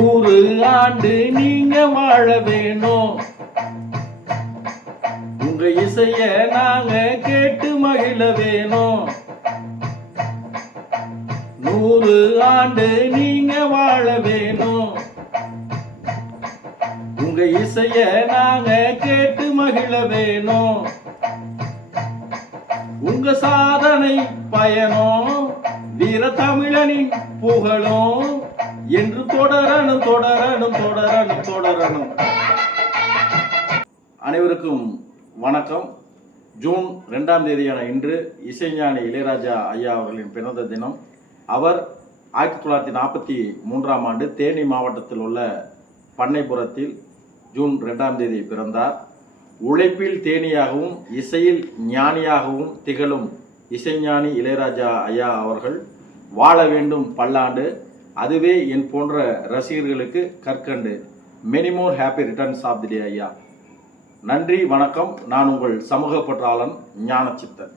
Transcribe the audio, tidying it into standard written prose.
100 ஆண்டு நீங்க வாழ வேணும். உங்க இசைய நாங்க கேட்டு மகிழ வேணும். 100 ஆண்டு நீங்க வாழ வேணும். உங்க இசைய நாங்க கேட்டு மகிழ வேணும். உங்க சாதனை பயணம் வீர தமிழனின் புகழும் என்று தொடரணும் தொடரணும் தொடரணும் தொடரணும். அனைவருக்கும் வணக்கம். ஜூன் 2ஆம் தேதியான இன்று இசைஞானி இளையராஜா ஐயா அவர்களின் பிறந்த தினம். அவர் 1943ஆம் ஆண்டு தேனி மாவட்டத்தில் உள்ள பண்ணைபுரத்தில் ஜூன் 2ஆம் தேதி பிறந்தார். உழைப்பில் தேனியாகவும் இசையில் ஞானியாகவும் திகழும் இசைஞானி இளையராஜா ஐயா அவர்கள் வாழ வேண்டும் பல்லாண்டு. அதுவே என் போன்ற ரசிகர்களுக்கு கற்கண்டு. Many more happy returns of the day ஐயா. நன்றி, வணக்கம். நான் உங்கள் சமூக பற்றாளன் ஞானச்சித்தன்.